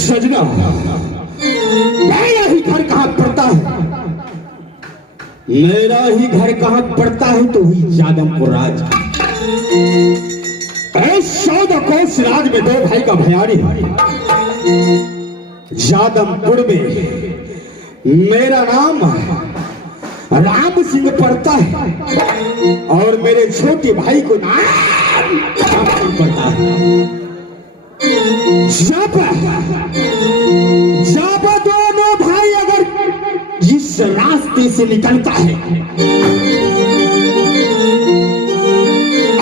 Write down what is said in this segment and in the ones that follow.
सजना, मेरा ही घर कहाँ पड़ता है? मेरा ही घर कहाँ पड़ता है तो हुई जादमपुर राज। 14 कोस राज में 2 भाई का भयारी है। जादमपुर में मेरा नाम राम सिंह पड़ता है और मेरे छोटे भाई को नाम पड़ता है। जब दोनों भाई अगर जिस रास्ते से निकलता है,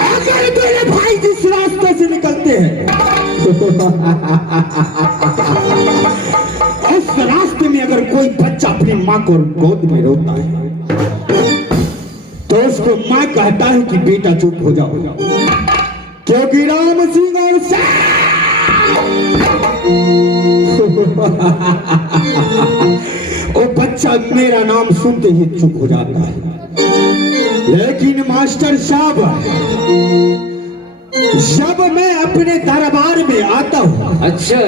अगर मेरे भाई जिस रास्ते से निकलते हैं उस रास्ते में अगर कोई बच्चा अपनी माँ को गोद में रोता है तो उसको माँ कहता है कि बेटा चुप हो जाओ, क्योंकि राम सिंह और वो बच्चा मेरा नाम सुनते ही चुप हो जाता है। लेकिन मास्टर साहब, जब मैं अपने दरबार में आता हूँ, अच्छा,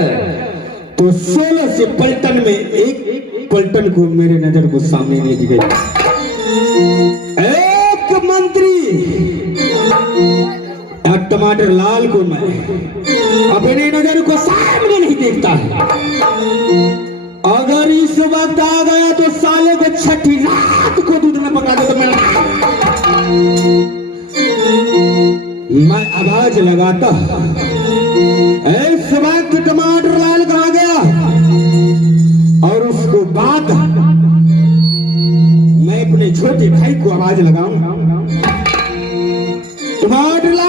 तो 16 से पलटन में एक पलटन को मेरे नजर को सामने नहीं दी गई। एक मंत्री टमाटर लाल को मैं अपने नजर को सामने नहीं देखता है। अगर इस वक्त आ गया तो साले को छठी रात को दूध न पका दे तो मैं आवाज लगाता। इस वक्त टमाटर लाल कहाँ गया? और उसको बाद मैं अपने छोटे भाई को आवाज लगाऊंगा, टमाटर लाल,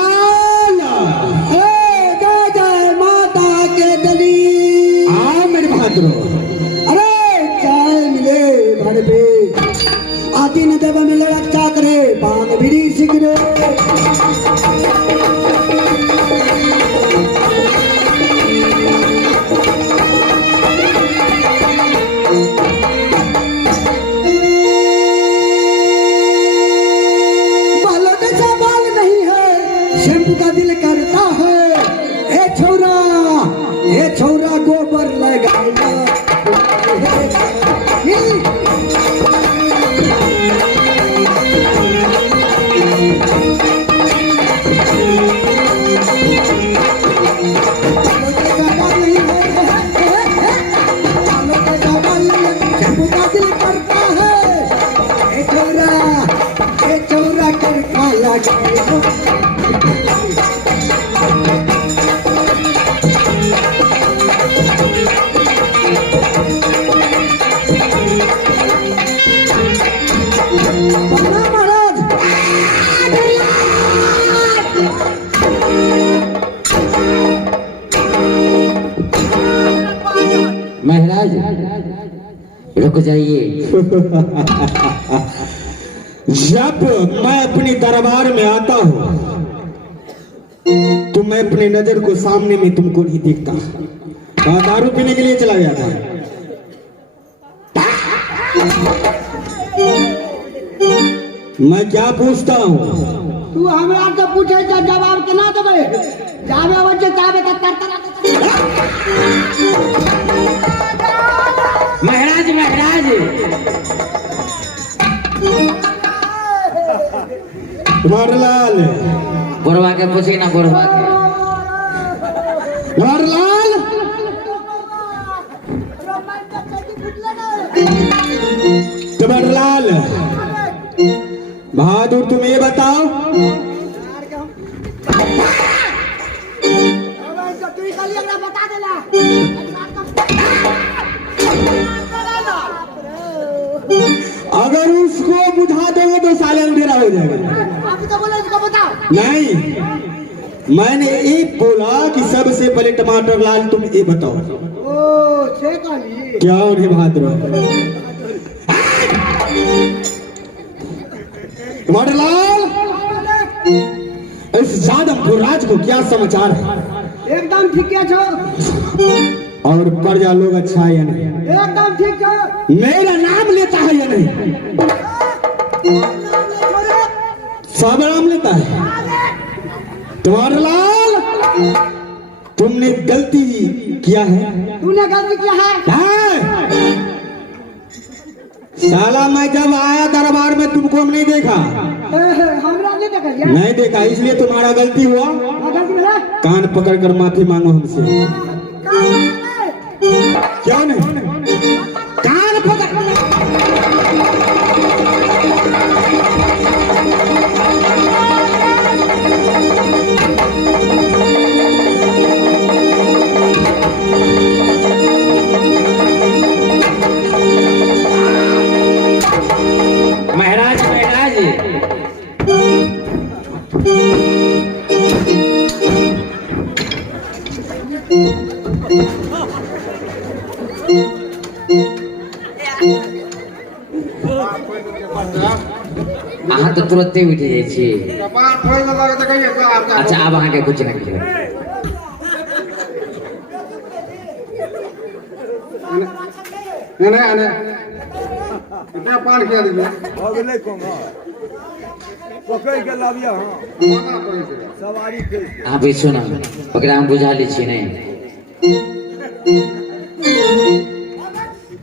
अरे चाय मिले भाड़े पे आती न देवा मिले अच्छा करे पान बीड़ी सिगरे। बालों का सवाल नहीं है, शैम्पू का दिल करता है। ए छोरा गोबर लगाएगा। महाराज रुक जाइए। जब मैं अपने दरबार में आता हूँ तो मैं अपने नजर को सामने में तुमको नहीं देखता। दारू पीने के लिए चला गया था। मैं क्या पूछता हूँ? तू हमरा से पूछे तो जवाब केना देबे? जाबे बच्चे जाबे तक करता। महाराज टमाटर लाल, बुढ़वा के पूछी ना, बुढ़वा के। टमाटर लाल, टमाटर लाल, बहादुर तुम ये बताओ, अगर उसको बुझा दोगे तो साले अंधेरा हो जाएगा। आप तो बोले इसको बताओ। नहीं, मैंने ये बोला कि सबसे पहले टमाटर लाल तुम ये बताओ ओ से काली क्या उन्हें भाद्रो टमाटर लाल, इस जादमपुर राज को क्या समाचार है? एकदम ठीक है छो, और प्रजा लोग अच्छा है या नहीं? एकदम ठीक छो। मेरा नाम लेता है या नहीं? सब नाम लेता है। टमाटर लाल, तुमने गलती किया है। तूने गलती किया है। हाँ? साला मैं जब आया दरबार में तुमको हम नहीं देखा, हमरा नहीं देखा क्या? नहीं देखा, इसलिए तुम्हारा गलती हुआ। गलती है। कान पकड़ कर माफी मांगो हमसे। क्यों नहीं? कान पकड़। महाराज महाराज अहाँ तो तुरंते उठ जाइ छी। अच्छा आब अहाँके कुछ नहीं कहब। कितना पान किया दिया हो गेलै कोमा पकड़ के लाबिया हां सवारी के अहाँ बैसू ना, ओकरा हम बुझा लै छी नहीं।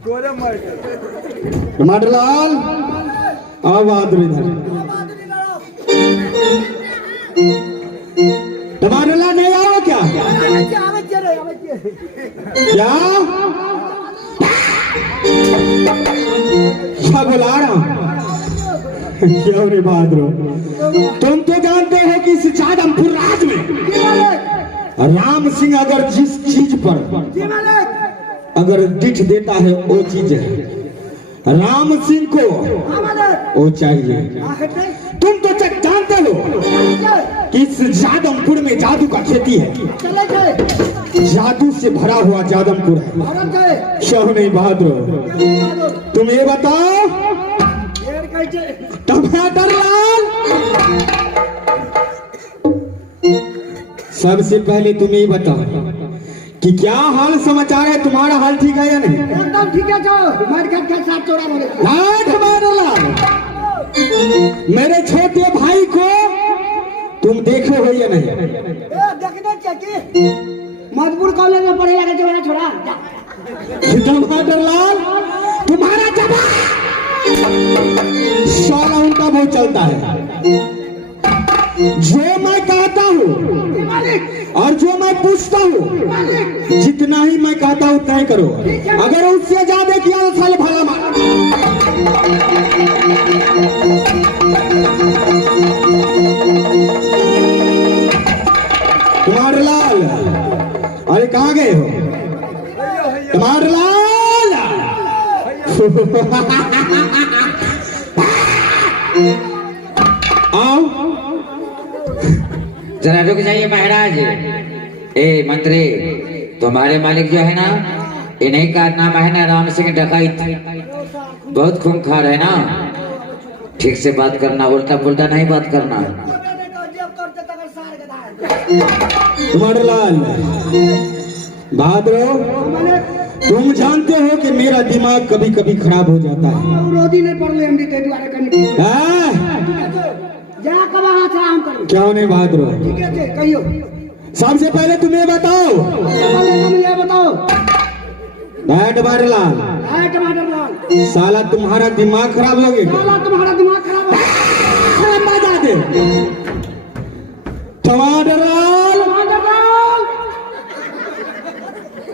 तोरे मार के टमाटर लाल, आओ बहादुर इधर। टमाटर लाल नहीं आओ क्या? क्या क्या बुला रहा हूं? क्यों रे बहादुर, तुम तो जानते हो कि इस जादमपुर राज में राम सिंह अगर जिस चीज पर अगर दिख देता है वो चीज है। राम सिंह को वो चाहिए। तुम तो जानते हो कि इस जादमपुर में जादू का खेती है, जादू से भरा हुआ जादमपुर है। क्यों नहीं बहादुर, तुम ये बताओ टमाटर लाल, सबसे पहले तुम ये बताओ कि क्या हाल समाचार है? तुम्हारा हाल ठीक है या नहीं? एकदम ठीक है छो। मरकट के साथ चोरा बोले। हाँ टमाटर लाल, मेरे छोटे भाई को तुम देखे हो या नहीं? देखने चाहिए। मजबूर कॉलेज में पढ़े लगे जो छोड़ा। टमाटर लाल, तुम्हारा जवाब साला उल्टा बहुत चलता है। जो मैं कहता हूँ और जो मैं पूछता हूँ, जितना ही मैं कहता हूँ उतना ही करो। अगर उससे ज्यादा किया तो साले भला मार। टमाटर लाल, अरे कहाँ गए हो टमाटर लाल? आओ जरा रुक जाइए महाराज। ए मंत्री, तुम्हारे मालिक जो है ना, इन्हीं का नाम है ना राम सिंह डकैत। बहुत खूंखार है ना, ठीक से बात करना, उल्टा पुल्टा नहीं बात करना। टमाटर लाल बहादुर, तुम जानते हो कि मेरा दिमाग कभी कभी खराब हो जाता है। रोदी नहीं पड़ ले हम देते द्वारा करने। हाँ? जा कब हाथ राम करो। क्यों नहीं बहादुर? ठीक है कहियो। सबसे पहले तुम्हें बताओ। ये बताओ। टमाटर लाल, टमाटर लाल, साला तुम्हारा दिमाग खराब हो गया। साला तुम्हारा दिमाग खराब है। बजा दे टमाटर लाल,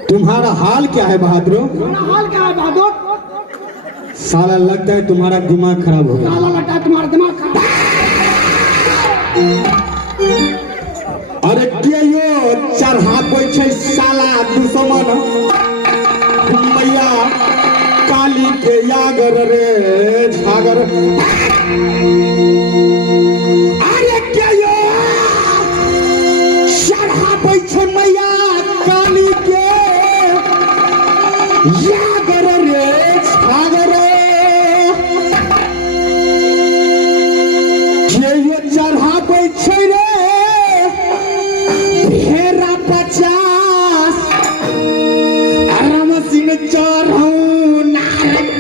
तुम्हारा हाल क्या है बहादुर? हाल क्या है बहादुर? साला लगता है तुम्हारा दिमाग खराब हो गया। साला लगता है तुम्हारा दिमाग खराब। अरे केयो चढ़ा कोई छै साला दुश्मन मैया काली काली के यागर रे छागर अरे क्या यो चढ़ाबै छै मैया काली के यागर रे छागर के यो चढ़ाबै छै रे भेड़ा 50 राम सिंह चढ़ौ नारद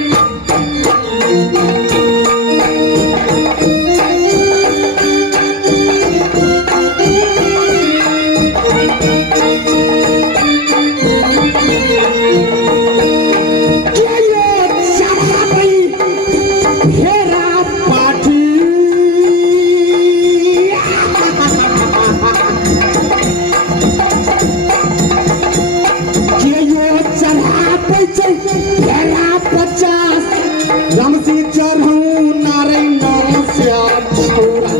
राम सिंह चढ़ौ नारायण श्याम छोरा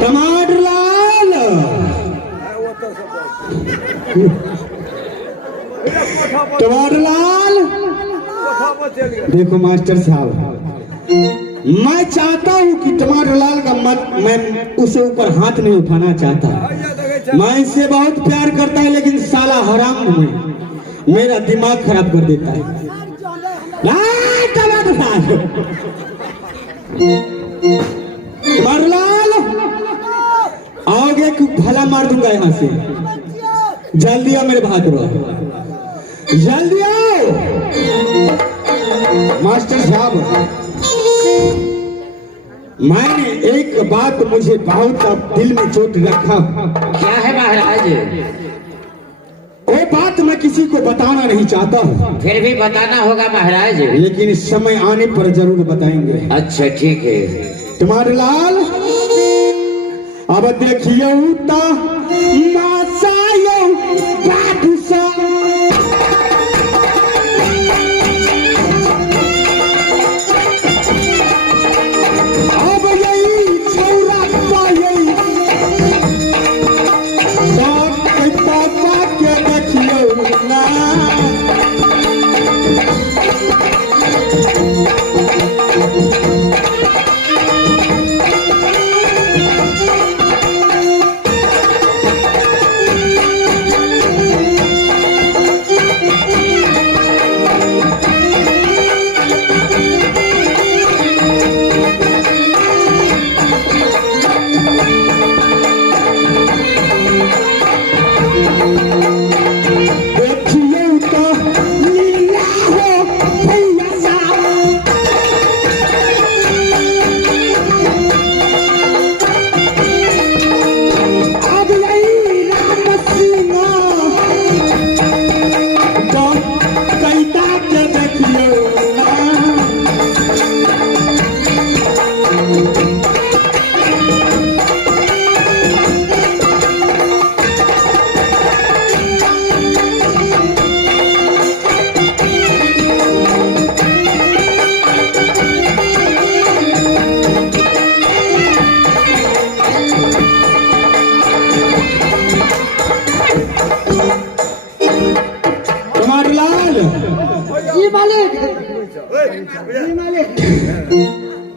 टमाटर लाल टमाटर लाल देखो मास्टर साहब मैं चाहता हूँ कि टमाटर लाल का मैं उसे ऊपर हाथ नहीं उठाना चाहता। मैं इससे बहुत प्यार करता है लेकिन साला हराम में मेरा दिमाग खराब कर देता है। टमाटर लाल आओगे कि भला मार दूंगा यहाँ से। जल्दी आओ मेरे बहादुर, जल्दी आओ। मास्टर साहब मैंने एक बात मुझे बहुत अब दिल में चोट रखा। क्या है महाराज? वो बात मैं किसी को बताना नहीं चाहता हूँ। फिर भी बताना होगा महाराज। लेकिन समय आने पर जरूर बताएंगे। अच्छा ठीक है। टमाटर लाल अब देखियो ता मासायो बादुसा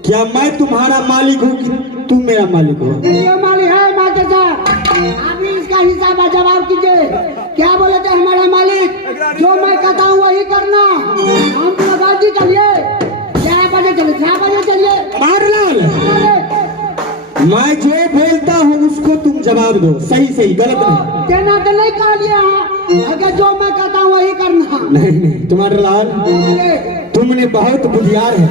क्या मैं तुम्हारा मालिक हूँ कि तुम मेरा मालिक हो? ये मालिक है मास्टर साहब। आप इसका हिसाब जवाब कीजिए। क्या बोले थे हमारा मालिक? जो मैं कहता हूँ वही करना। हम तो गाड़ी चलिए 4 बजे चलिए 4 बजे चलिए। मारलाल मैं जो बोलता हूँ उसको तुम जवाब दो, सही सही गलत नहीं। देना तो नहीं कह दिया, अगर जो मैं कहता हूँ वही करना। नहीं टमाटर लाल तुमने बहुत बुद्धियार है।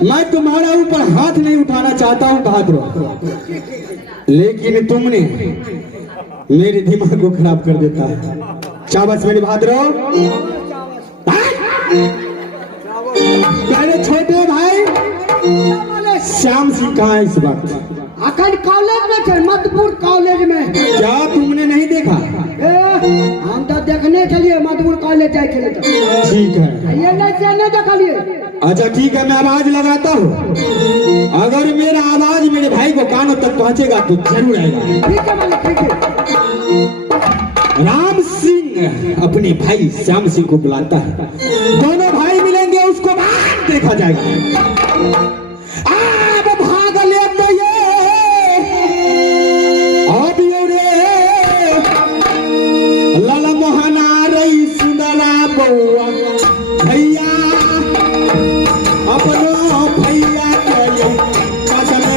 मैं तुम्हारा ऊपर हाथ नहीं उठाना चाहता हूँ बहादुर, लेकिन तुमने मेरे दिमाग को खराब कर देता है। शाबाश मेरे बहादुर। मेरे छोटे भाई श्याम सिंह कहाँ है इस वक्त? अखंड कॉलेज में थे, मधुपुर कॉलेज में। क्या तुमने नहीं देखा? हम तो देखने चलिए मधुपुर कॉलेज जाए थे। ठीक है ये नहीं देखा लिए। अच्छा ठीक है, मैं आवाज लगाता हूँ अगर मेरा आवाज मेरे भाई को कानों तक पहुंचेगा तो जरूर आएगा। ठीक है मालिक, ठीक है। राम सिंह अपने भाई श्याम सिंह को बुलाता है, दोनों भाई मिलेंगे, उसको बाद देखा जाएगा। अब भाग ले तो ये अब ये रे लाला मोहना रही सुंदरा बउआ भैया अपनो भैया के कसमे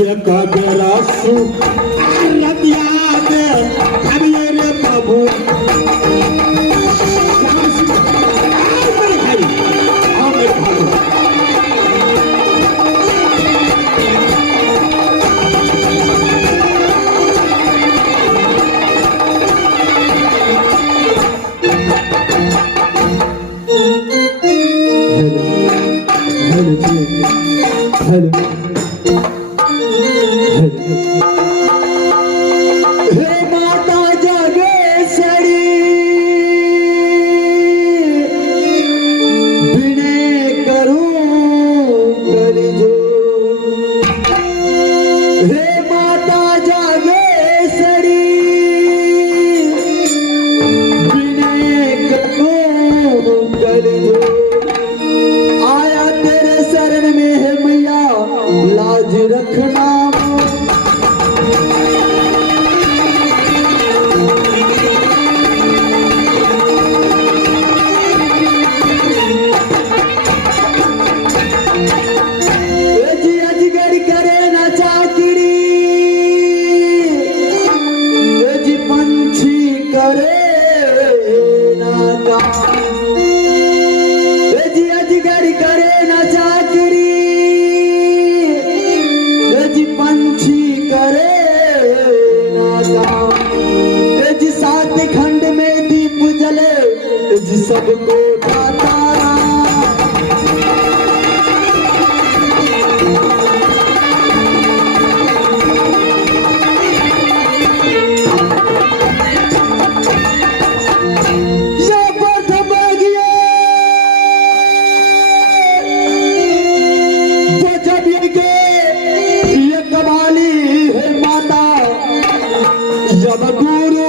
ये कगरसु रतिया दे खबिए रे बाबू मेरे भाई आओ मेरे भाई हेलो हे माता जागेश्वरी बिने करूं कलिजो हे माता जागेश्वरी बिने करूं कलिजो आया तेरे शरण में है मैया लाज रखना सबको ये कबाली है माता जब गुरु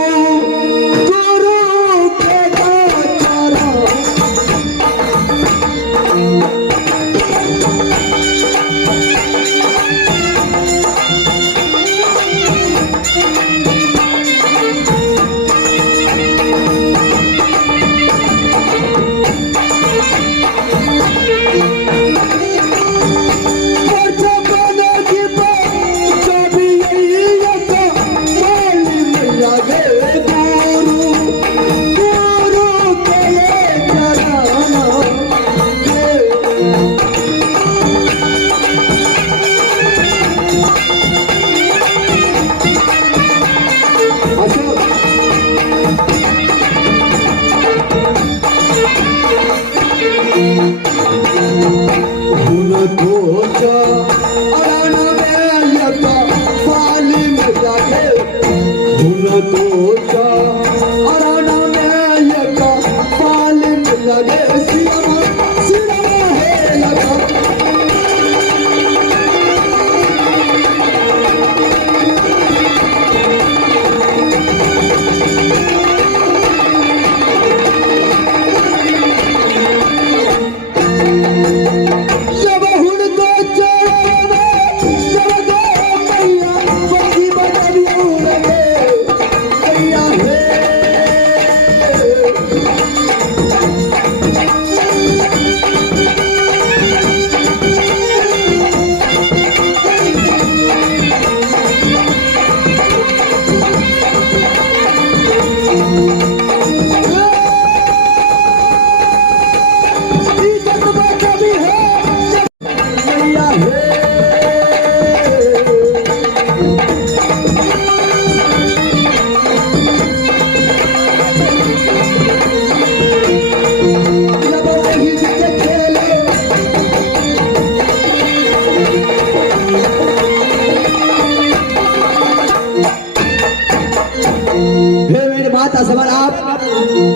माता समान आप,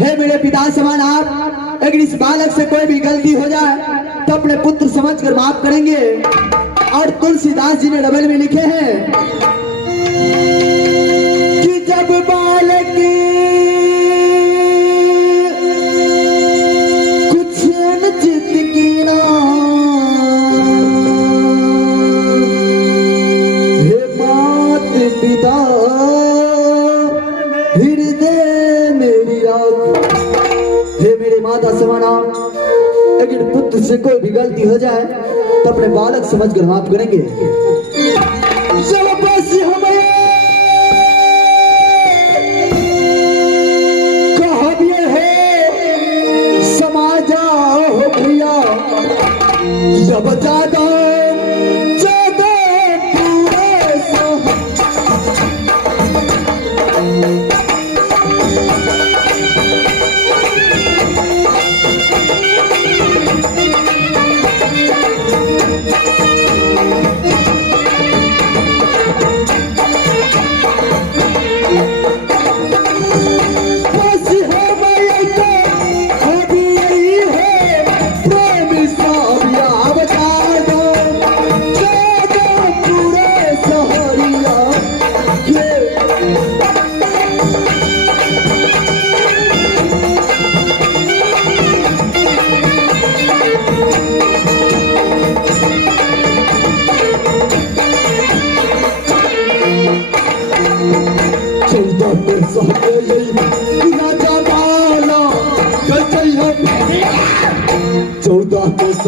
हे मेरे पिता समान आप। अगर इस बालक से कोई भी गलती हो जाए तो अपने पुत्र समझकर माफ करेंगे। और तुलसीदास जी ने रबल में लिखे हैं कि जब बालक कुछ अनुचित कीना, हे मात पिता हृदय मेरी आँख। हे मेरे माता समाना, अगर पुत्र से कोई भी गलती हो जाए तो अपने बालक समझकर माफ करेंगे। जब बस हमें कहाविए है समाजा हो भैया, जब ज्यादा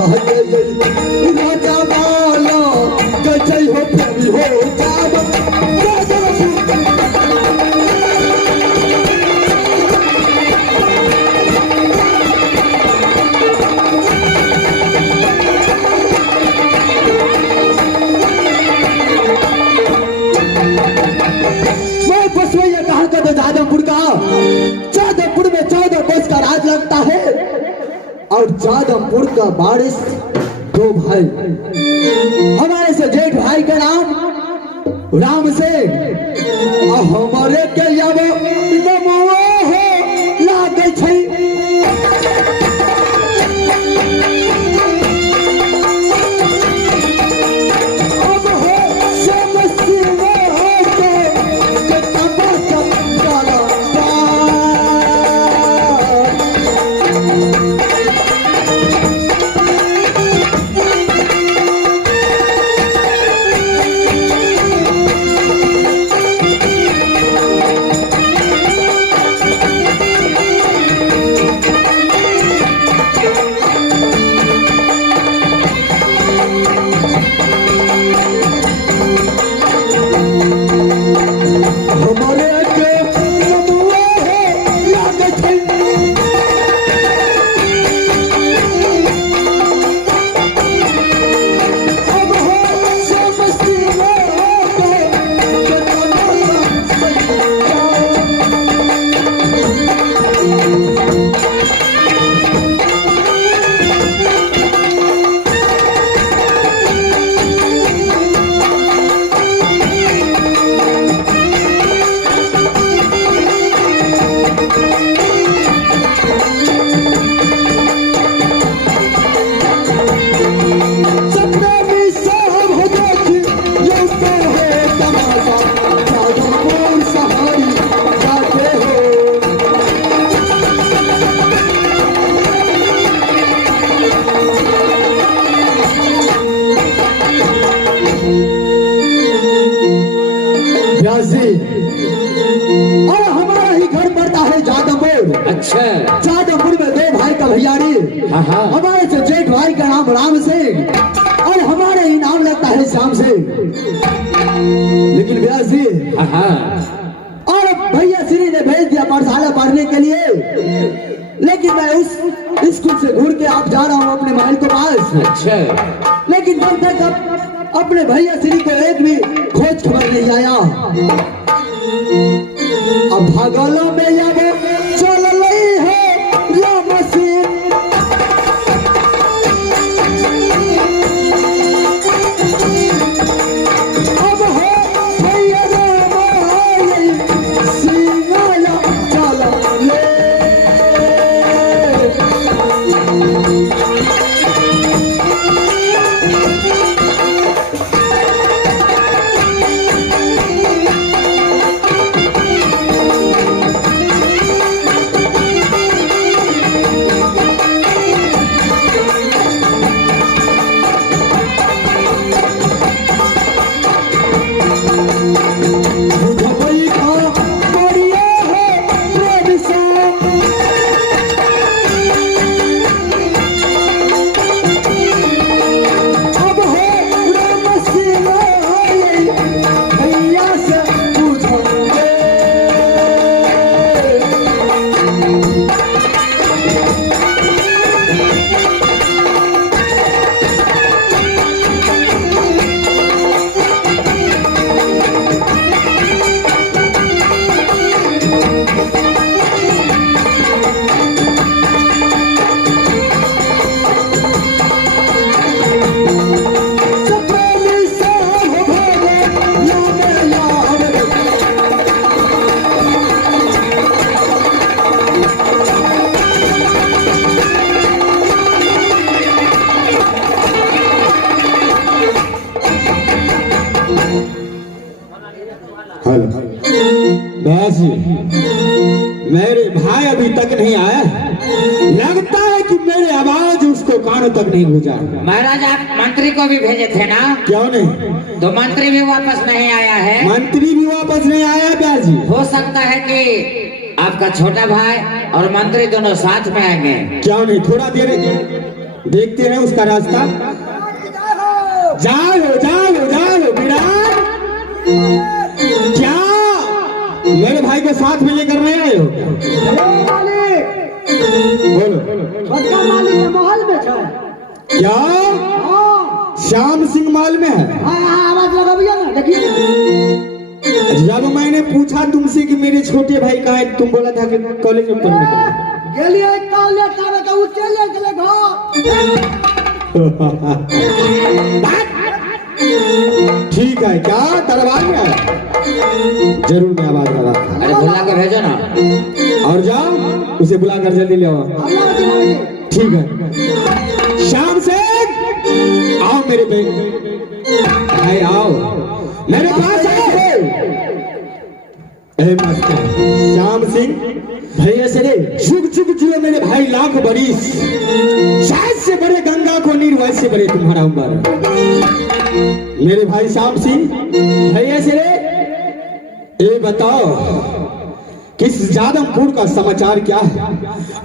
पूरे राजा बाला गजय हो प्रेमी हो जाब। मैं बसवैया कहा का तो जादवपुर का, जादवपुर में 14 कोस का राज लगता है। और जादवपुर का बारिश 2 भाई, हमारे से जेठ भाई का नाम राम से, और हमारे के यावो नमो हो लागे छै। अब हो समस्या हो के तबा चला और हमारा ही घर पड़ता है जादवपुर। अच्छा, जादवपुर में 2 भाई का भैयारी, हमारे से जेठ भाई का नाम राम सिंह और हमारे ही नाम लगता है श्याम सिंह। लेकिन व्यास जी और भैया श्री ने भेज दिया पाठशाला पढ़ने के लिए, लेकिन मैं उस स्कूल से घूर के आप जा रहा हूँ अपने महल के पास। अच्छा, लेकिन जब तक अपने भैया श्री को एक भी खोज खबर नहीं आया, अब भागलों में अब चल रही है राम सिंह। अब हो भैया राम सिंह चल सप्रेमी से हो भोगे याद याद हेलो बस जी, मेरे भाई अभी तक नहीं आया। लगता है कि मेरी आवाज उसको कानों तक नहीं गुजा। महाराज आप मंत्री को भी भेजे थे ना, क्यों नहीं? तो मंत्री भी वापस नहीं आया है। मंत्री भी वापस नहीं आया ब्यास जी। हो सकता है कि आपका छोटा भाई और मंत्री दोनों साथ में आएंगे। क्यों नहीं? थोड़ा देर देखते हैं उसका रास्ता। जाओ जाओ जाओ विराट, क्या मेरे भाई को साथ में लेकर नहीं आए हो? बोलो बड़का मालिक के महल में छै। क्या हाँ श्याम सिंह माल में है? हाँ, आवाज लगाबिया ना, देखिए। जब मैंने पूछा तुमसे कि मेरे छोटे भाई कहाँ है, तुम बोला था कि कॉलेज में पढ़ने के लिए। गेलिए कॉलेज तावे का उच्चे ले गेले घर। ठीक है, क्या दरबार में आया? जरूर मैं आवाज लगा। अरे बुला के भेजो ना। और जाओ उसे बुला कर जल्दी ले आओ। अल्लाह दिलावे। ठीक है श्याम से आओ मेरे भाई, आओ मेरे पास आओ। ए मास्टर श्याम सिंह भैया से रे, जुग जुग जियो मेरे भाई, लाख बरिस। शायद से बड़े गंगा को नीर, वैसे बड़े तुम्हारा उम्र। मेरे भाई श्याम सिंह भैया से रे, ये बताओ किस जादमपुर का समाचार क्या है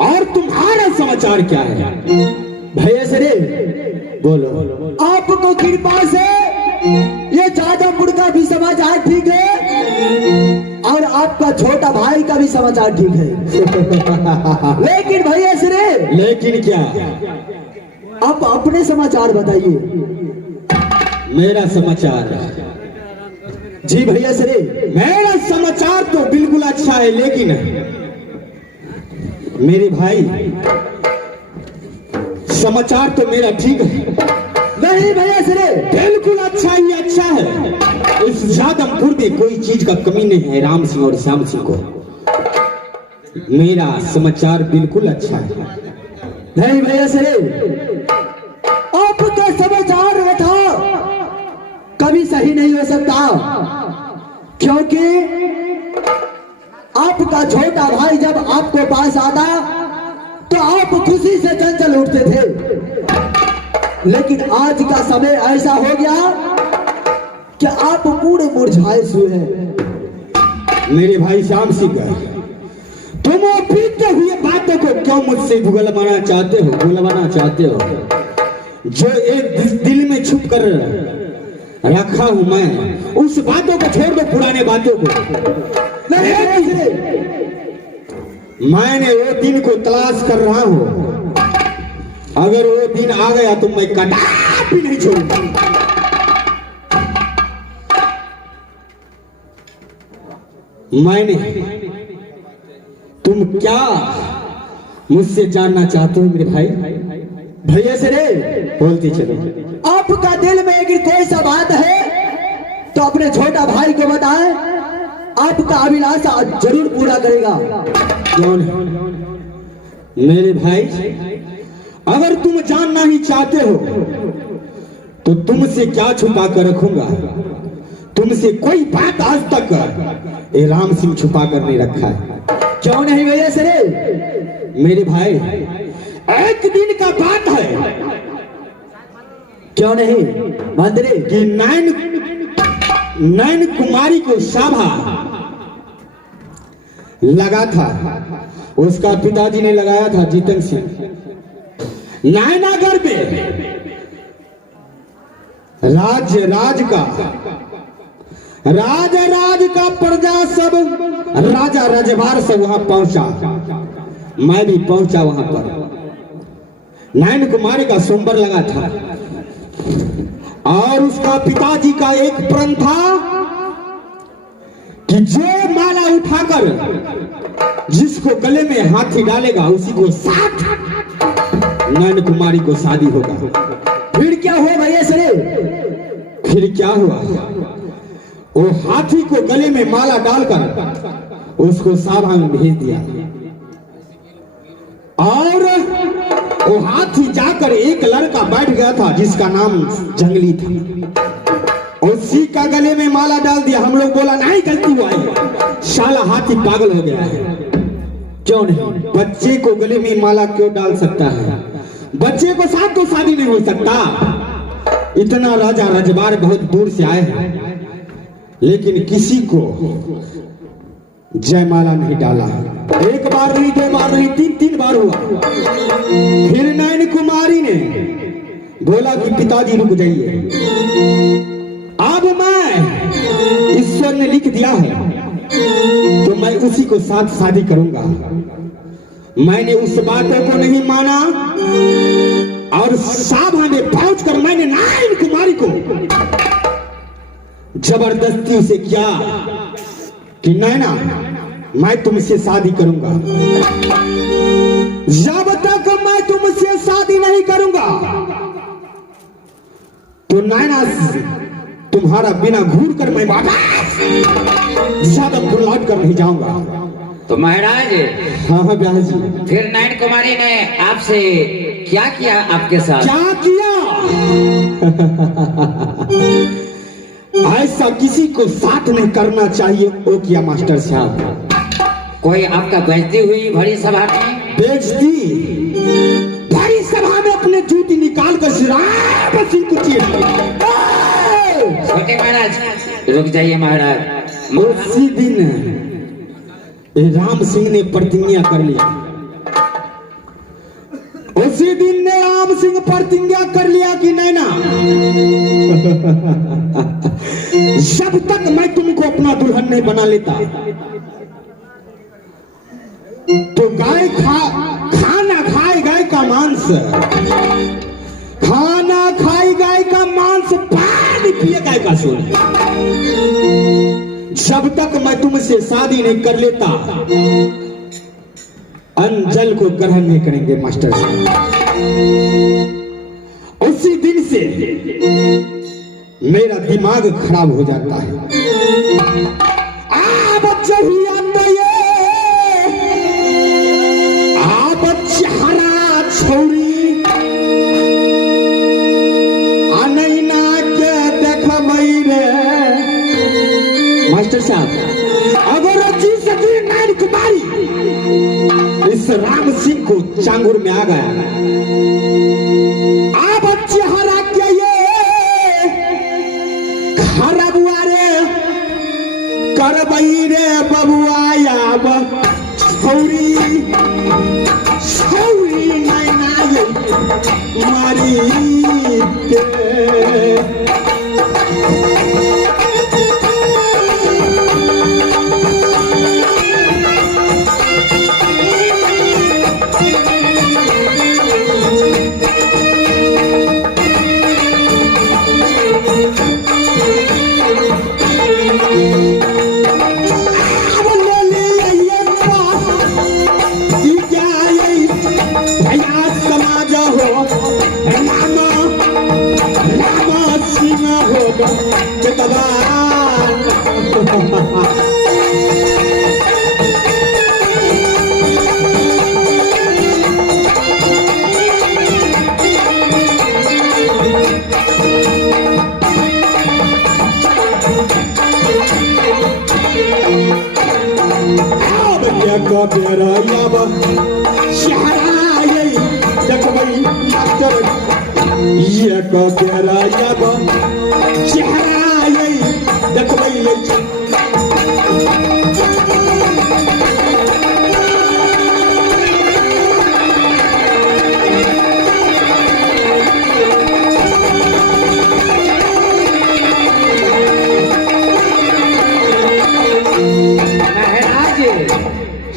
और तुम्हारा समाचार क्या है? भैया से रे, बोलो। आपको कृपा से ये जादवपुर का भी समाचार ठीक है और आपका छोटा भाई का भी समाचार ठीक है। लेकिन भैया से रे, लेकिन क्या? आप अपने समाचार बताइए। मेरा समाचार? जी भैया से रे, मेरा समाचार तो बिल्कुल अच्छा है, लेकिन मेरे भाई समाचार तो मेरा ठीक है। नहीं भैया से रे, बिल्कुल अच्छा ही अच्छा है। इस जादमपुर में कोई चीज का कमी नहीं है। राम सिंह और श्याम सिंह को मेरा समाचार बिल्कुल अच्छा है। नहीं भैया से रे, आपका समाचार था कभी सही नहीं हो सकता, क्योंकि आपका छोटा भाई जब आपके पास आता तो आप खुशी से चंचल उठते थे, लेकिन आज का समय ऐसा हो गया कि आप पूरे मुरझाए हुए हैं। मेरे भाई श्याम सिंह, तुम वो बीतते हुए बातों को क्यों मुझसे भुगलवाना चाहते हो? जो एक दिल में छुप कर रखा हूं मैं, उस बातों को छोड़ दो, पुराने बातों को। मैंने वो दिन को तलाश कर रहा हूं, अगर वो दिन आ गया तो मैं कदापि नहीं छोड़ूंगा। मैंने, तुम क्या मुझसे जानना चाहते हो मेरे भाई? भैया से रे, बोलते चलो। आपका दिल में अगर कोई सा बात है तो अपने छोटा भाई को बताएं, आपका अभिलाषा जरूर पूरा करेगा। क्यों नहीं? मेरे भाई, अगर तुम जानना ही चाहते हो तो तुमसे क्या छुपा कर रखूंगा? तुमसे कोई बात आज तक ये राम सिंह छुपा कर नहीं रखा है। क्यों नहीं भैया से रे? मेरे भाई, एक दिन का बात है, क्यों नहीं मंत्री, कि नैन कुमारी को शाभा लगा था, उसका पिताजी ने लगाया था जीतन सिंह। नायनागर में राज का प्रजा सब, राजा रजवार सब वहां पहुंचा। मैं भी पहुंचा वहां पर। नैन कुमारी का सोमवार लगा था और उसका पिताजी का एक प्रण था कि जो माला उठाकर जिसको गले में हाथी डालेगा उसी को साथ नैन कुमारी को शादी होगा। फिर क्या हुआ भैया सरे? फिर क्या हुआ, वो हाथी को गले में माला डालकर उसको साभा में भेज दिया और वो हाथी जाकर एक लड़का बैठ गया था जिसका नाम जंगली था, उसी का गले में माला डाल दिया। हम लोग बोला नहीं गलती हुआ है, साला हाथी पागल हो गया है। क्यों नहीं, बच्चे को गले में माला क्यों डाल सकता है? बच्चे को साथ तो शादी नहीं हो सकता। इतना राजा रजवार बहुत दूर से आए हैं, लेकिन किसी को जयमाला नहीं डाला। एक बार नहीं, दो बार नहीं, तीन बार हुआ। फिर नैन कुमारी ने बोला कि पिताजी रुक जाइए, अब मैं, ईश्वर ने लिख दिया है तो मैं उसी को साथ शादी करूंगा। मैंने उस बातों को नहीं माना और साभा में पहुंचकर मैंने नैन कुमारी को जबरदस्ती उसे किया कि नैना मैं तुमसे शादी करूंगा, जब तक मैं तुमसे शादी नहीं करूंगा तो नैना तुम्हारा बिना घूर कर मैं वापस ज्यादा लौट कर नहीं जाऊंगा। तो महाराज, हाँ ब्याह जी, फिर नैन कुमारी ने आपसे क्या किया? आपके साथ क्या किया? ऐसा किसी को साथ नहीं करना चाहिए, वो किया मास्टर साहब। कोई आपका बेइज्जती हुई भरी सभा में? बेइज्जती भरी सभा में अपने जूती निकाल कर सिराब सिंह को चीर दिया। छोटे महाराज रुक जाइए महाराज। उसी दिन राम सिंह ने प्रतिज्ञा कर लिया, उसी दिन ने राम सिंह प्रतिज्ञा कर लिया कि नैना जब तक मैं तुमको अपना दुल्हन नहीं बना लेता तो खाना खाए गाय का मांस, खाना खाई गाय का मांस, पानी पिए गाय का सोना। जब तक मैं तुमसे शादी नहीं कर लेता अंजल को ग्रहण नहीं करेंगे मास्टर साहब। उसी दिन से मेरा दिमाग खराब हो जाता है। आप चेहरा छोरी अनैना के देखबई रे मास्टर साहब, अगर जी सकी नैन कुमारी इस राम सिंह को चांगुर में आ गया, आप चेहरा के ये खरबुआ रे करबई रे बबुआ याब छौरी छौरी नैना ये मारी के।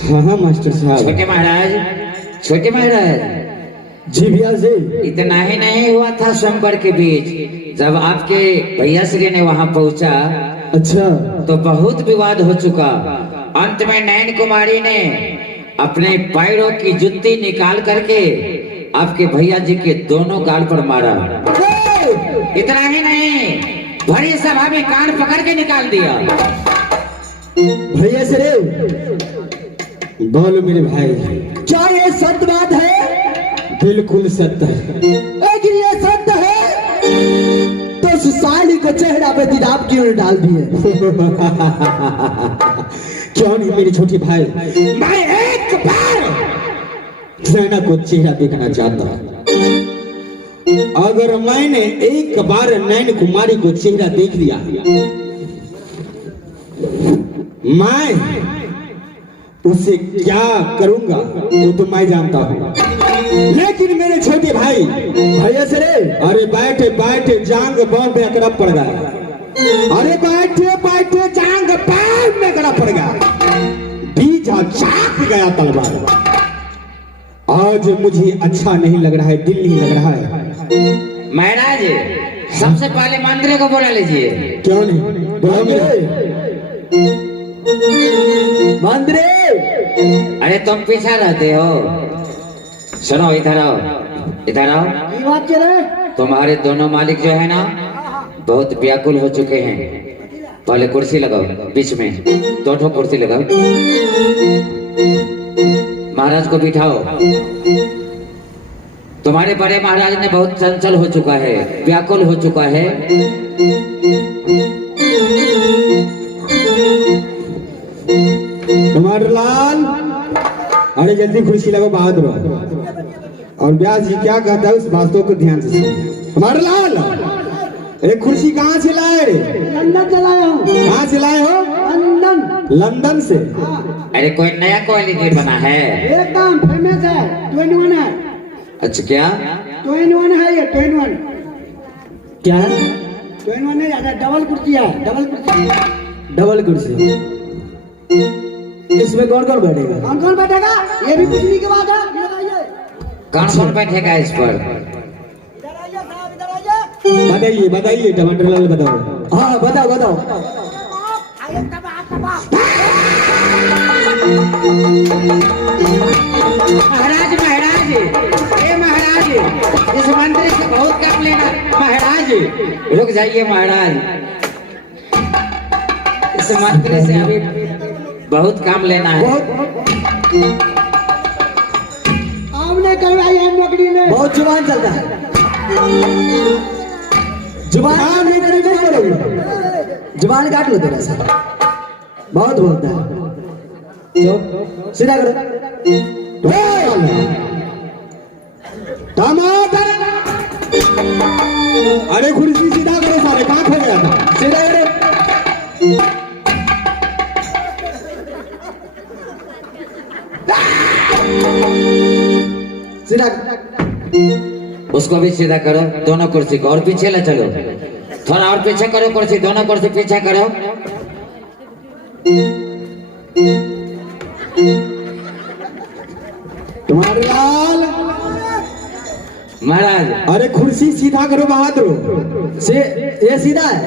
हाँ मास्टर साहब। छोटे महाराज जी भैया जी। इतना ही नहीं हुआ था स्वयंवर के बीच, जब आपके भैया श्री ने वहां पहुंचा अच्छा तो बहुत विवाद हो चुका। अंत में नैन कुमारी ने अपने पैरों की जुत्ती निकाल करके आपके भैया जी के दोनों गाल पर मारा। इतना ही नहीं, भरी सभा में कान पकड़ के निकाल दिया। भैया से रे, बोलो मेरे भाई। क्या ये सत्य बात है? बिल्कुल सत्य है। लेकिन ये सत्य है तो उस साली को चेहरा पे तिराप क्यों डाल दिए? क्यों नहीं मेरे छोटे भाई, मैं एक बार नैना को चेहरा देखना चाहता हूं। अगर मैंने एक बार नैन कुमारी को चेहरा देख लिया, मैं उसे क्या करूंगा वो तो मैं जानता हूं। लेकिन मेरे छोटे भाई, भैया से रे, अरे बैठे बैठे जांग बांह पे अकड़ा पड़ गया। अरे बैठे बैठे जांग बांह में अकड़ा पड़ गया, बीजा चाक गया तलवार। आज मुझे अच्छा नहीं लग रहा है, दिल नहीं लग रहा है। महाराज, सबसे पहले मंत्री को बुला लीजिए। क्यों नहीं बुलाओगे? मंत्री, अरे तुम पीछे रहते हो। सुनो, इधर आओ, इधर आओ। की बात चल रहे? तुम्हारे दोनों मालिक जो है ना, बहुत व्याकुल हो चुके हैं। पहले कुर्सी लगाओ, बीच में दो ठो कुर्सी लगाओ। महाराज को बिठाओ। तुम्हारे बड़े महाराज ने बहुत चंचल हो चुका है, व्याकुल हो चुका है। कुमार लाल, अरे जल्दी कुर्सी लगाओ बहादुर। और व्यास जी क्या कहता है उस बातों को ध्यान से सुनो। कुमार लाल, अरे कुर्सी कहाँ से लाए रे? लंदन से लाया हूँ। कहाँ से लाए हो? लंदन। लंदन से। अरे कोई नया क्वालिटी बना है? एकदम फेमस है, 2-in-1 है। अच्छा, क्या 2-in-1 है ये? 2-in-1 क्या है? 2-in-1 नहीं जाता, डबल कुर्सी है, डबल कुर्सी। डबल कुर्सी। इसमें कौन कौन बैठेगा? कौन कौन बैठेगा ये भी पूछने की बात है। इधर आइए, कौन बैठेगा इस पर? इधर आइए साहब, इधर आइए। बताइए बताइए, टमाटर लाल बताओ। हाँ बताओ बताओ। आइए तब आप महाराज, महाराज, ए महाराज, इस मंत्री से बहुत काम लेना। महाराज रुक जाइए महाराज, इस मंत्री से अभी बहुत काम लेना है। आपने करवाई है नौकरी में। बहुत जुबान चलता है। जुबान नहीं करोगे, जुबान काट लो तेरा सा। बहुत बोलता है। चुप, सीधा करो। टमाटर, अरे कुर्सी सीधा करो सारे, कहाँ खो गया था? सीधा करो। सीधा करो। उसको भी सीधा करो, दोनों कुर्सी को। और पीछे ले चलो, थोड़ा और पीछे करो कुर्सी, दोनों कुर्सी पीछे करो। कुमार लाल, महाराज, अरे कुर्सी सीधा करो बहादुर। से ये सीधा है,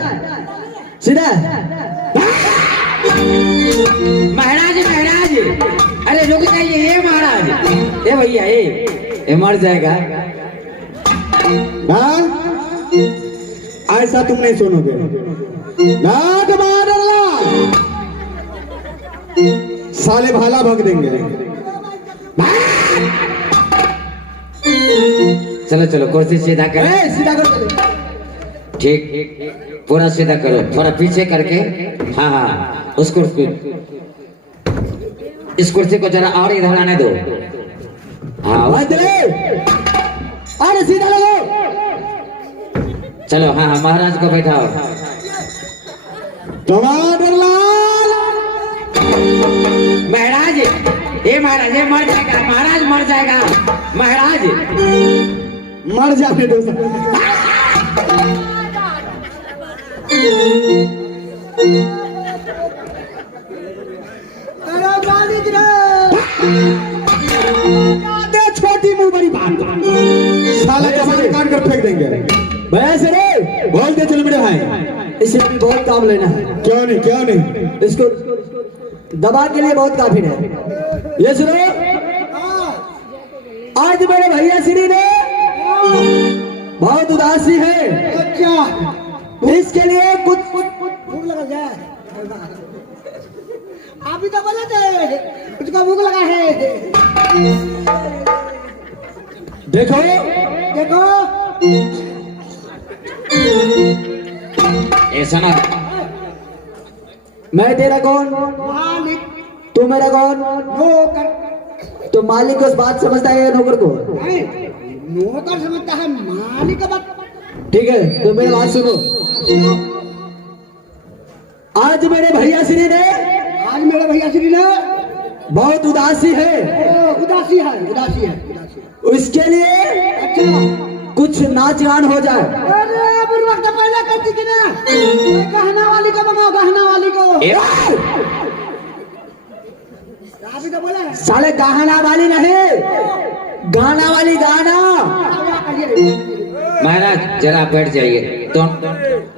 सीधा है। महाराज, महाराज, अरे रुक जाइए। ये महाराज, ये भैया, ये मर जाएगा। हाँ? ऐसा तुम नहीं सुनोगे ना। कुमार लाल, साले भाला भग देंगे। चलो चलो, कुर्सी सीधा करो। सीधा करो। ठीक, पूरा सीधा करो, थोड़ा पीछे करके। हाँ हाँ, उस कुर्सी, इस कुर्सी को जरा और इधर आने दो। हाँ, अरे सीधा लगो। चलो। हाँ हाँ, महाराज को बैठाओ। टमाटर लाल, महाराज, ये महाराज, ये मर जाएगा। महाराज मर जाएगा। महाराज मर जाने दो। अरे मालिक रे, छोटी मुंह बड़ी बात, साला जबान काट कर फेंक देंगे। भैया से रे, बोलते चल मेरे भाई, इसे भी बहुत काम लेना है। क्यों नहीं, क्यों नहीं? इसको दबा के लिए बहुत काफी है। ये सुनो, आज मेरे भैया श्री ने बहुत उदासी है, अच्छा इसके लिए कुछ भूख लगा जाए। आप ही तो बोले थे उसका भूख लगा है। देखो देखो ऐसा ना मैं तेरा कौन, मालिक तू मेरा कौन। नौकर तो मालिक उस बात समझता है या नौकर को? नहीं, नौकर समझता है मालिक का बात। ठीक है, तो मेरी बात सुनो। आज मेरे भैया श्री ने आज मेरे भैया श्री ने बहुत उदासी है, उदासी है, उदासी है, उदासी है। उसके लिए अच्छा कुछ नाच गान हो जाए। अरे अब वक्त पहले करती कि ना, गहना वाली को मंगाओ, गहना वाली को। आप ही तो बोला है। साले गहना वाली नहीं, गाना वाली, गाना। महाराज जरा आप बैठ जाइए। तो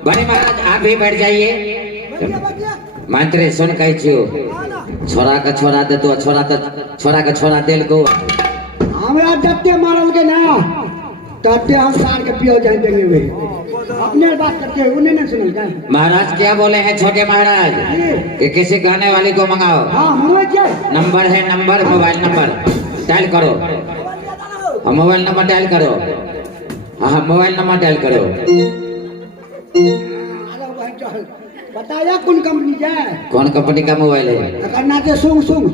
बड़े महाराज आप भी बैठ जाइए। मंत्री सुन कही छियो, छोरा का छोरा दे तो छोरा का छोरा दिल को हमरा डट्टे मारल के ना, डट्टे हम सार के पियो जाए देंगे वे। अपने बात करते हैं, उन्हें नहीं सुनल क्या? महाराज क्या बोले हैं छोटे महाराज कि किसी गाने वाली को मंगाओ। हाँ मुझे क्या? नंबर है, नंबर मोबाइल नंबर डायल करो। हाँ मोबाइल नंबर डायल करो। हाँ मोबाइल नंबर डायल करो। बताया कौन कंपनी जाए? कौन कंपनी का मोबाइल है? अगर ना तो सुंग सुंग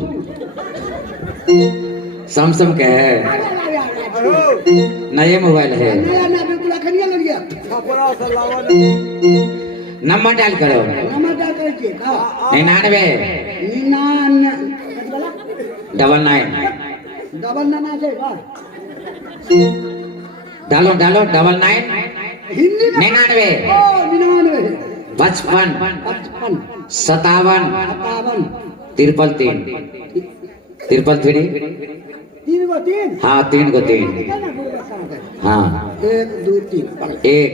सैमसंग का है, नया मोबाइल है। नया ना बिल्कुल अखनिया लग गया। नंबर डायल करो। नंबर डाल करके का 99 99 डबल नाना से वाह डालो डालो 99 हिंदी में 99 99 55 55 57 57 333 तीन गो तीन। हाँ 3 को 3। हाँ 1 2 3 एक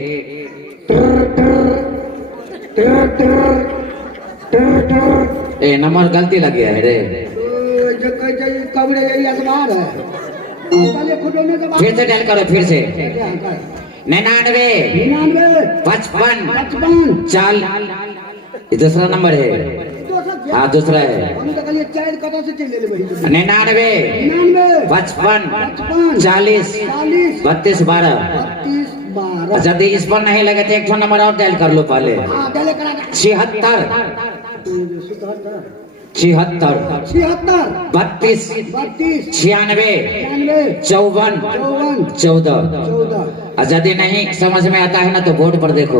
ए नंबर गलती लग गया है रे। जो कह जाए कबरे यही अखबार है। पहले खुदोने के बाद फिर से डायल करो, फिर से 99 99 55 55 चाल ये दूसरा नंबर है। हाँ दूसरा है। हम तो कल चार कटा से चले ले भाई। 99 99 55 55 40 40 32 12। 32 12। यदि इस पर नहीं लगे तो एक ठो नंबर और डायल कर लो पहले। हाँ डाले करा 76 76 76 32 32 96 96 54 54 14। 14। और यदि नहीं समझ में आता है ना तो बोर्ड पर देखो,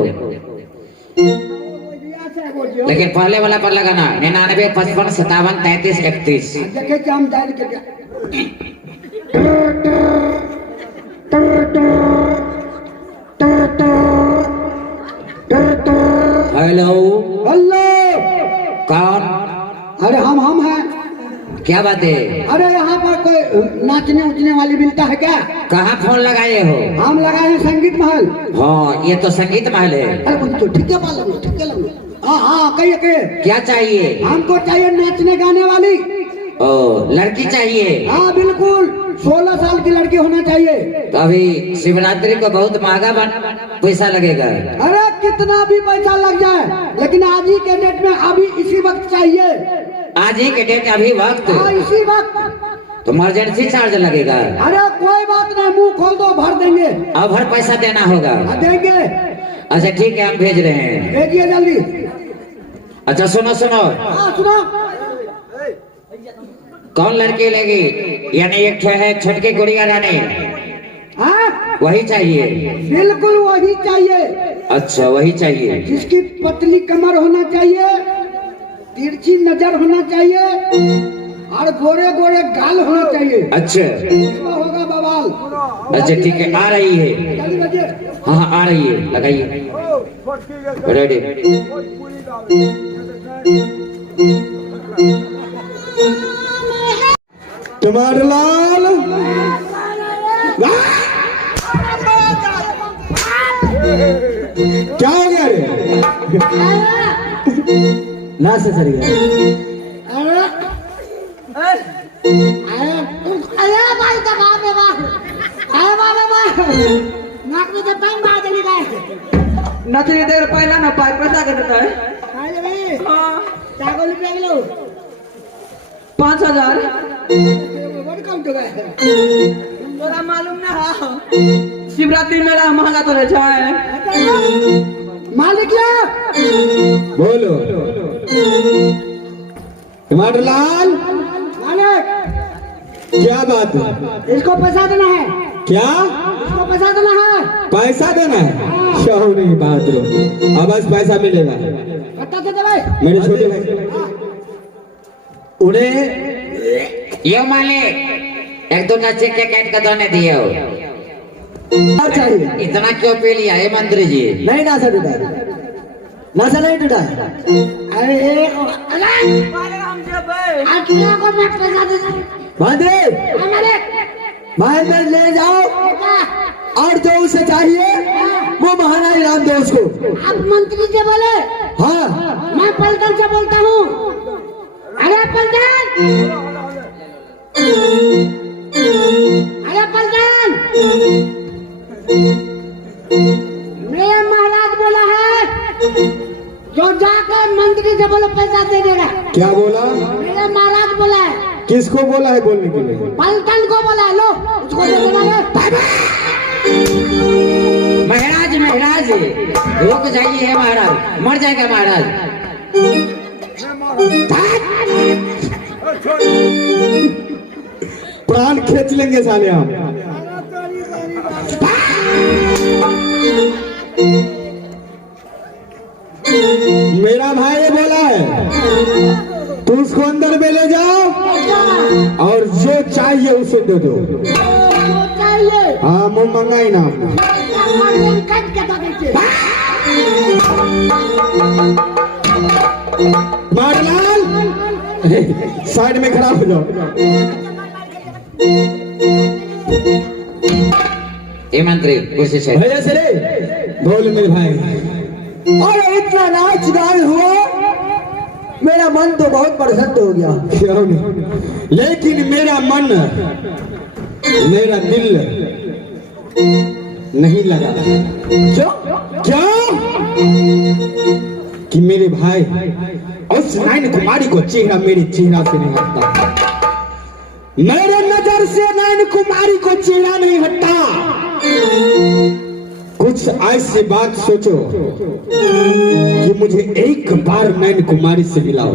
लेकिन पहले वाला पर लगाना 99 55 57 33 31। देखे कि हम डाल के हेलो हेलो। कौन? अरे हम हैं। क्या बात है? अरे यहाँ पर कोई नाचने उचने वाली मिलता है क्या? कहाँ फोन लगाए हो? हम लगाए हैं संगीत महल। हाँ ये तो संगीत महल है। अरे वो तो ठीक है बालक, ठीक है लगे। हाँ हाँ कहिए कहिए। क्या चाहिए? हमको चाहिए नाचने गाने वाली। ओ लड़की चाहिए? हाँ बिल्कुल 16 साल की लड़की होना चाहिए। तो अभी शिवरात्रि को बहुत महंगा पैसा लगेगा। अरे कितना भी पैसा लग जाए, लेकिन आज ही के डेट में अभी इसी वक्त चाहिए। आज ही के डेट अभी वक्त? हाँ इसी वक्त। तो इमरजेंसी चार्ज लगेगा? अरे कोई बात नहीं, मुंह खोल दो भर देंगे। अब हर पैसा देना होगा? हाँ, देंगे। अच्छा ठीक है हम भेज रहे हैं। भेजिए जल्दी। अच्छा सुनो सुनो, हाँ सुनो। कौन लड़की लेगी? यानी एक ठो है छोटकी गुड़िया रानी, हाँ वही चाहिए? बिल्कुल वही चाहिए। अच्छा वही चाहिए। जिसकी पतली कमर होना चाहिए, तिरछी नजर होना चाहिए और गोरे गोरे गाल होना चाहिए। अच्छा उसमें होगा बवाल। अच्छा ठीक है आ रही है। जल्दी बजे। हाँ हाँ आ रही है, लगाइए रेडी। तुम्हारे लाल क्या हो गया रे? ना से सर गया। अरे भाई का बाप है बाप अरे बाप है बाप नाक में तो टाइम मार देनी का नथनी देर पहला ना पाई पैसा के देता है अरे भाई चागो रुपया किलो 5000 बड़ी कम तो गए तोरा मालूम ना हाँ शिवरात्रि मेला महंगा तो रहे है मालिक बोलो टमाटरलाल मालिक क्या बात है? इसको पैसा देना है क्या इसको पैसा देना है पैसा देना है? क्यों नहीं बात रो, अब बस पैसा मिलेगा बता दे भाई मेरे छोटे भाई। उन्हें यो मालिक एक दो नचे के कैट का दोने दिए हो। क्या चाहिए? इतना क्यों पी लिया है मंत्री जी? नहीं नासा टूटा नासा नहीं टूटा अरे आखिर को मैं पैसा दे भांदे मालिक भाई में ले जाओ और जो उसे चाहिए वो महाराज राम दो उसको। आप मंत्री से बोले हाँ मैं पलटन से बोलता हूँ। अरे पलटन अरे पलटन मेरे महाराज बोला है जो जाकर मंत्री से बोलो पैसा दे देगा। क्या बोला? मेरे महाराज बोला है। किसको बोला है बोलने के लिए? पलटन को बोला लो उसको दे देना है। महाराज महाराज रुक जाइए है महाराज, मर जाएगा महाराज। प्राण खींच लेंगे साले हम। मेरा भाई ये बोला है तू उसको अंदर में ले जाओ और जो चाहिए उसे दे दो। चाहिए हाँ मुंह मंगाई ना। कट के दे मारलाल साइड में खड़ा हो जाओ। ए मंत्री कुर्सी से भैया से रे बोल मेरे भाई। और इतना नाच गान हुआ मेरा मन तो बहुत प्रसन्न हो गया। क्यों नहीं, लेकिन मेरा मन मेरा दिल नहीं लगा। क्यों? क्यों कि मेरे भाई उस नैन कुमारी को चेहरा मेरे चेहरा से नहीं हटता। मेरे नजर से नैन कुमारी को चेहरा नहीं हटता। कुछ ऐसी बात सोचो कि मुझे एक बार नैन कुमारी से मिलाओ।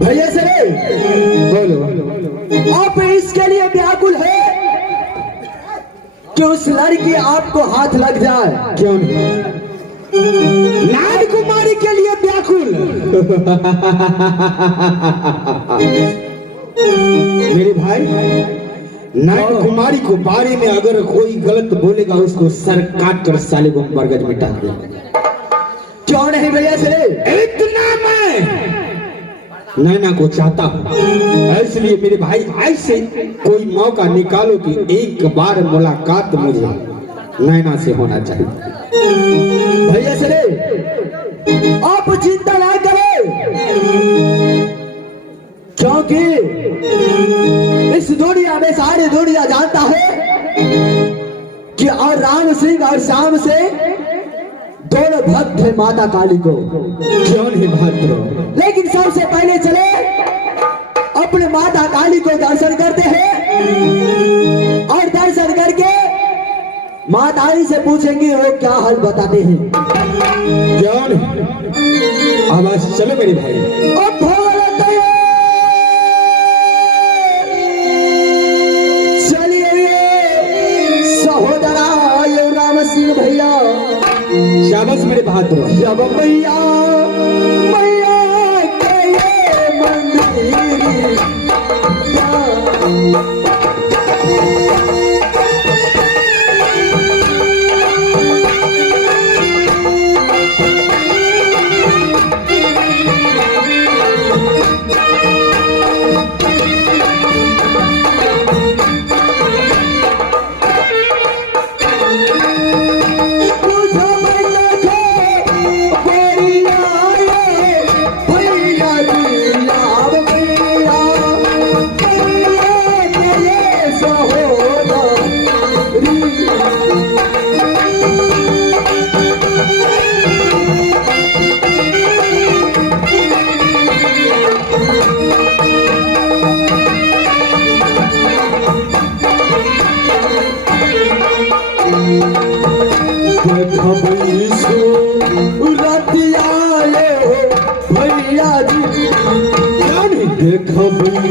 भैया से रे बोलो आप इसके लिए व्याकुल है कि उस लड़की आपको हाथ लग जाए। क्यों नहीं, नैन कुमारी के लिए व्याकुल। मेरे भाई नैन कुमारी को बारे में अगर कोई गलत बोलेगा उसको सर काट कर साले को बरगद में डाल देगा। क्यों नहीं भैया से रे? इतना मैं नैना को चाहता हूँ, इसलिए मेरे भाई ऐसे कोई मौका निकालो कि एक बार मुलाकात मुझे नैना से होना चाहिए। भैया से रे आप चिंता ना करें क्योंकि इस दुनिया में सारी दुनिया जानता है कि और राम सिंह और श्याम से दोनों भक्त है माता काली को। क्यों नहीं भाद्रो, लेकिन सबसे पहले चले अपने माता काली को दर्शन करते हैं और दर्शन करके माता काली से पूछेंगे वो क्या हल बताते हैं। क्यों नहीं, आवाज चलो मेरे भाई। अब चलिए सहोदरा ये राम सिंह भैया शाबाश मेरे भाद्रो। जब मैया मैया के ये मंदिर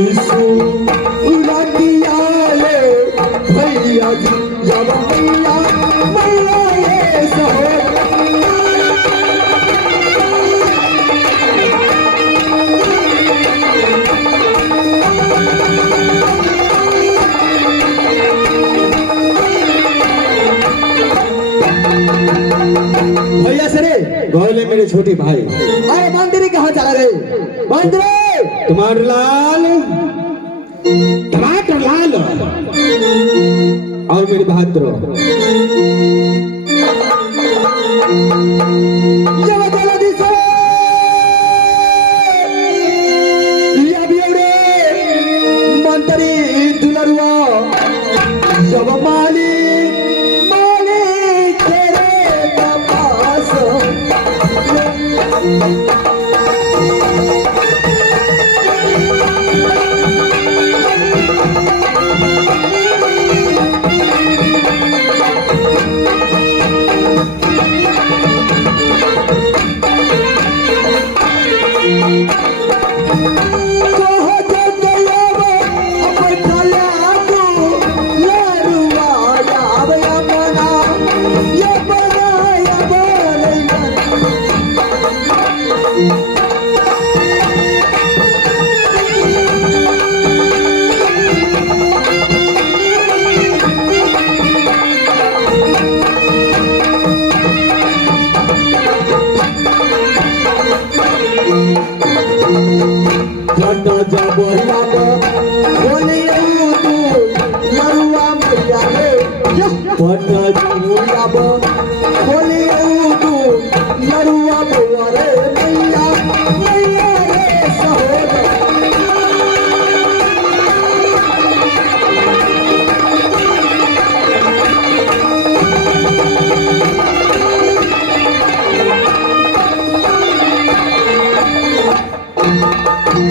ईसु उलटिया ले भैया जी जब मैया मैया ये सहे भैया सरे गोले मेरे छोटे भाई, अरे मंदिर कहाँ चला गए मंदिर तुम्हारे लाल टमाटर लाल और मेरी बहादुर जब जल्दी से या बियोरे मंत्री दुलरुआ जब माली माली तेरे पास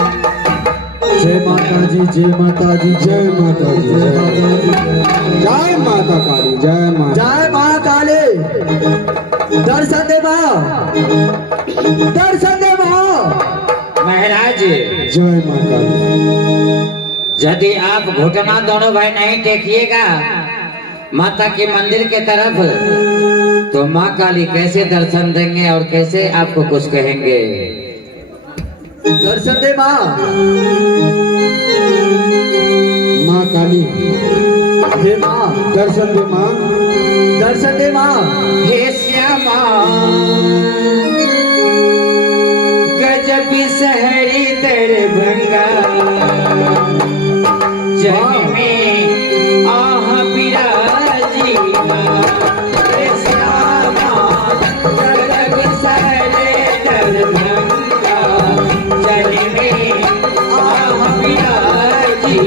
जय माता जी जय माता जी जय माता दी, जय माता काली, जय माता। जय माँ काली दर्शन दे माँ दर्शन दे माँ महाराज जय माता दी। यदि आप घुटना दोनों भाई नहीं टेकिएगा माता के मंदिर के तरफ तो माँ काली कैसे दर्शन देंगे और कैसे आपको कुछ कहेंगे। दर्शन दे माँ माँ काली हे माँ दर्शन दे माँ, दर्शन दे माँ हे श्यामा गजब सहरी दरभंगा जग में आह बिराजी हे श्यामा गजब सहरी दरभंगा जग में आह बिराजी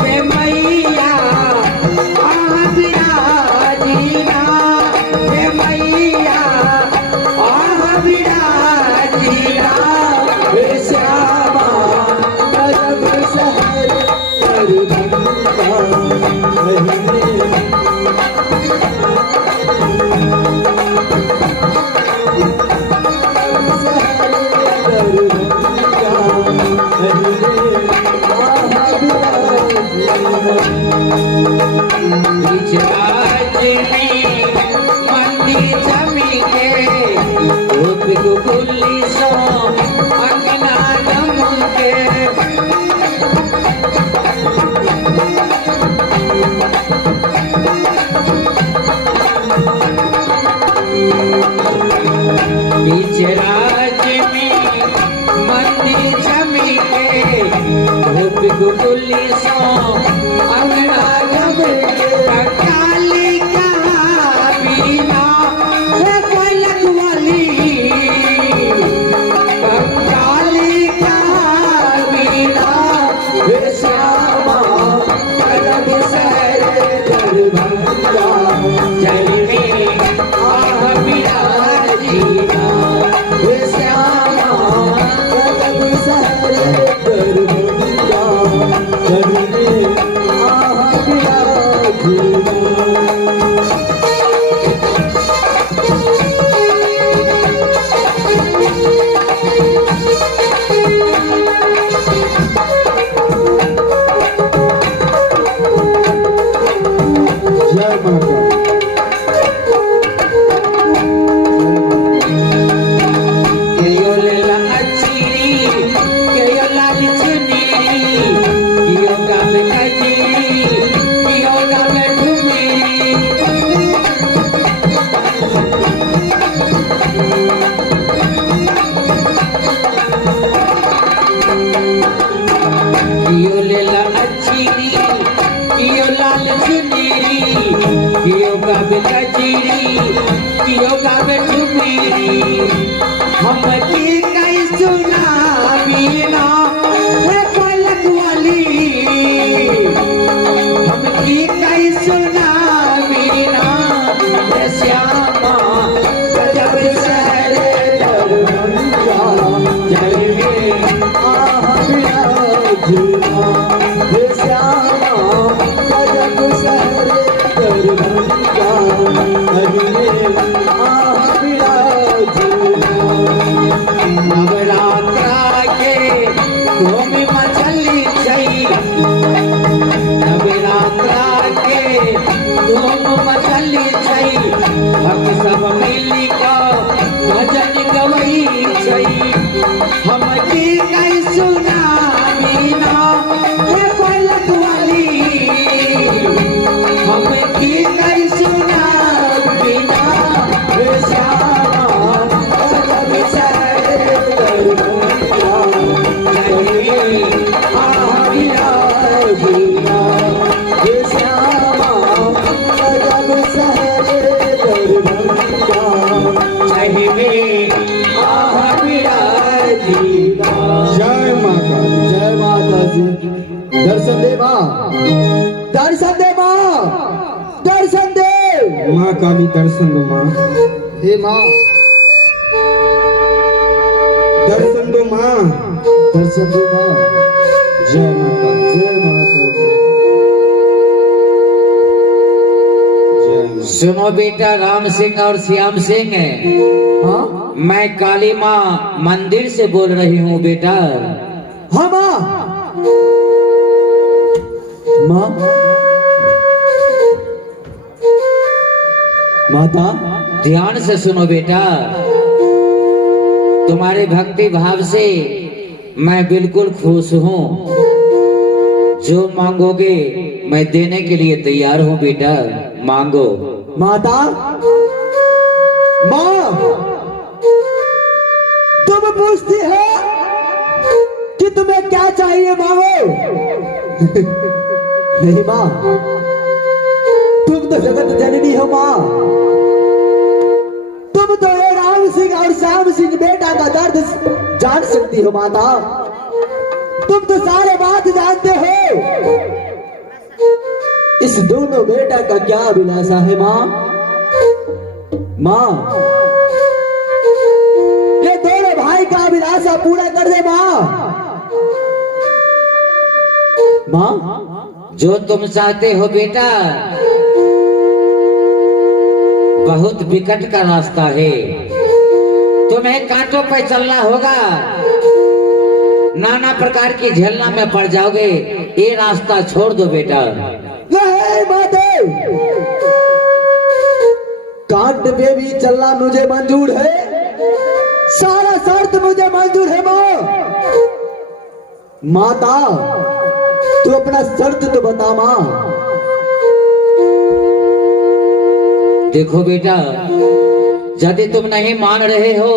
हे मैया आह बिराजी हे मैया आह बिराजी हे श्यामा गजब सहर दरभंगा राज में मंदिर जमी के पुल्ली सो अंगना नम के बीच राज में मंदिर जमी के पुल्ली सो अंगना नम के काली का बीना है कोयलक वाली काली का बीना हे श्यामा गजब सहर दरभंगा जल में आह बिराजीना हे श्यामा गजब सहर दरभंगा जग में जीना हे श्यामा गजब सहरे दरभंगा कहिए आह विराजीना नवरात्रा के धूम मचली छई, नवरात्रा के धूम मचली छई, हम सब मिली का भजन गवई छई। हम जी कई सुना बिना ये कोई लटवाली, हम की कई सुना बिना हे श्यामा गजब सहरे दरभंगा कहिए आह विराजीना हे श्यामा गजब सहरे दरभंगा चाहिए आह विराजीना। जय माता दी। जय माता दी। दर्शन दे माँ, दर्शन दे माँ, दर्शन दे माँ काली दर्शन दो माँ, हे माँ, दर्शन दो माँ। दर्शन दे माँ। जय माता दी। जय माता दी। जय माता। सुनो बेटा, राम सिंह और श्याम सिंह है, हाँ मैं काली माँ मंदिर से बोल रही हूँ बेटा। हाँ माँ, माँ माता ध्यान से सुनो बेटा, तुम्हारे भक्ति भाव से मैं बिल्कुल खुश हूँ। जो मांगोगे मैं देने के लिए तैयार हूँ बेटा, मांगो। माता माँ, तुम पूछती हो कि तुम्हें क्या चाहिए मांगो। नहीं माँ, तुम तो जगत जननी हो माँ, तुम तो ये राम सिंह और श्याम सिंह बेटा का दर्द जान सकती हो माता, तुम तो सारे बात जानते हो। इस दोनों बेटा का क्या अभिलाषा है माँ? माँ, ये दोनों भाई का अभिलाषा पूरा कर दे माँ। माँ, जो तुम चाहते हो बेटा, बहुत विकट का रास्ता है, तुम्हें कांटों पर चलना होगा, नाना प्रकार की झेलना में पड़ जाओगे। ये रास्ता छोड़ दो बेटा। नहीं माते, कांट पे भी चलना मुझे मंजूर है, सारा शर्त मुझे मंजूर है माँ। माता, तू अपना शर्त तो बता माँ। देखो बेटा, यदि तुम नहीं मान रहे हो,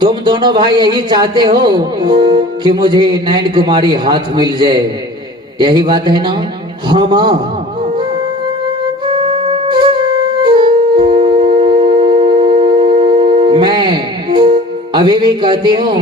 तुम दोनों भाई यही चाहते हो कि मुझे नैन कुमारी हाथ मिल जाए, यही बात है ना? हाँ माँ। मैं अभी भी कहती हूँ